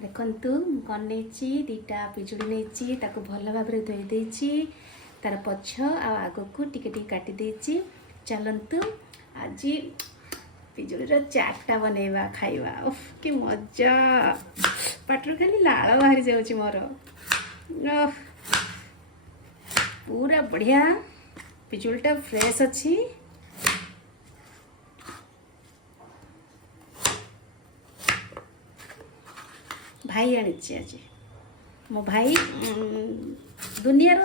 देखु कौन नहीं दीटा पिजुड़ी नहीं ताको भल भाव धोई देछि तार पछ आग को टिके टिके काटी देछि। चलंतु आज पिजुड़ी चाटा बनैबा खाइबा। उफ कि मजा पाटर खाली लाल बाहरी जाउछि मोर। पूरा बढ़िया पिजुड़ीटा फ्रेश अच्छी। भाई आनी आज मो भाई दुनियार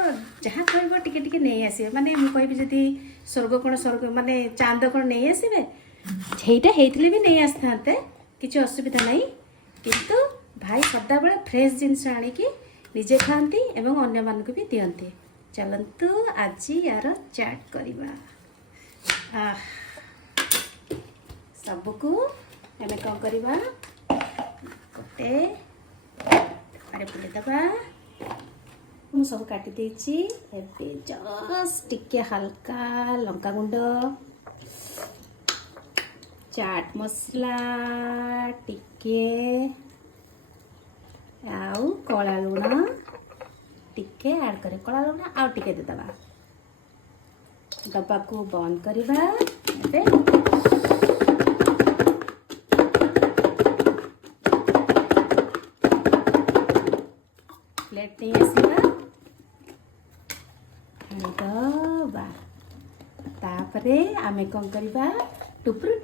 जहाँ कह टिके टिके नहीं आसे माने मु कहबी जदि स्वर्ग कौन स्वर्ग माने चांद कौन नहीं आसबे ସେଇଟା ହେଇଥିଲେ भी नहीं आसते किसी असुविधा नहीं। किंतु भाई सदा बेले फ्रेश जिनस आनिकी निजे खाती एवं अन्य मानक भी दियंती। चलंतु आज यार चाट करवा। सबको आम कौन करवा गोटे अरे पुले दबा मु सब काटी देछि। एबे जस्ट टिके हल्का लंका गुंड चाट मसला टिके आउ कला लुण टिके ऐड करे। कला लुण आउ टिके दे दबा। डब्बा को बंद करवा। एबे प्लेट नहीं आसवा दबा। तापरे आमे कौन करवा टुपुरी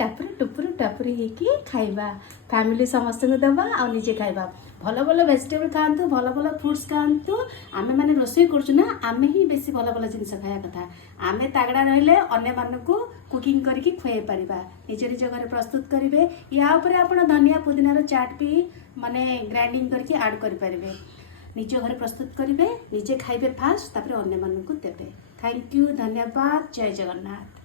टापुरी होगी खाइबा। फैमिली समस्त को दबा और निजे खाइबा। भल भल वेजिटेबल खातु भल भल फ्रुट्स खातु। आमे माने रोसई करछुना आमे ही बेसी भल भल जिनस खाया कथा। आमे तागड़ा रहिले अन्य मान को कुकिंग करके खुआई पारिबा। निज निज घर प्रस्तुत करेंगे। या ऊपर आपण धनिया पुदीनार चाट भी माने ग्राइंडिंग करके ऐड कर पारिबे। निज घर प्रस्तुत करेंगे निजे खाइबे फास्ट तापर अन्य मान को देबे। थैंक यू धन्यवाद। जय जगन्नाथ।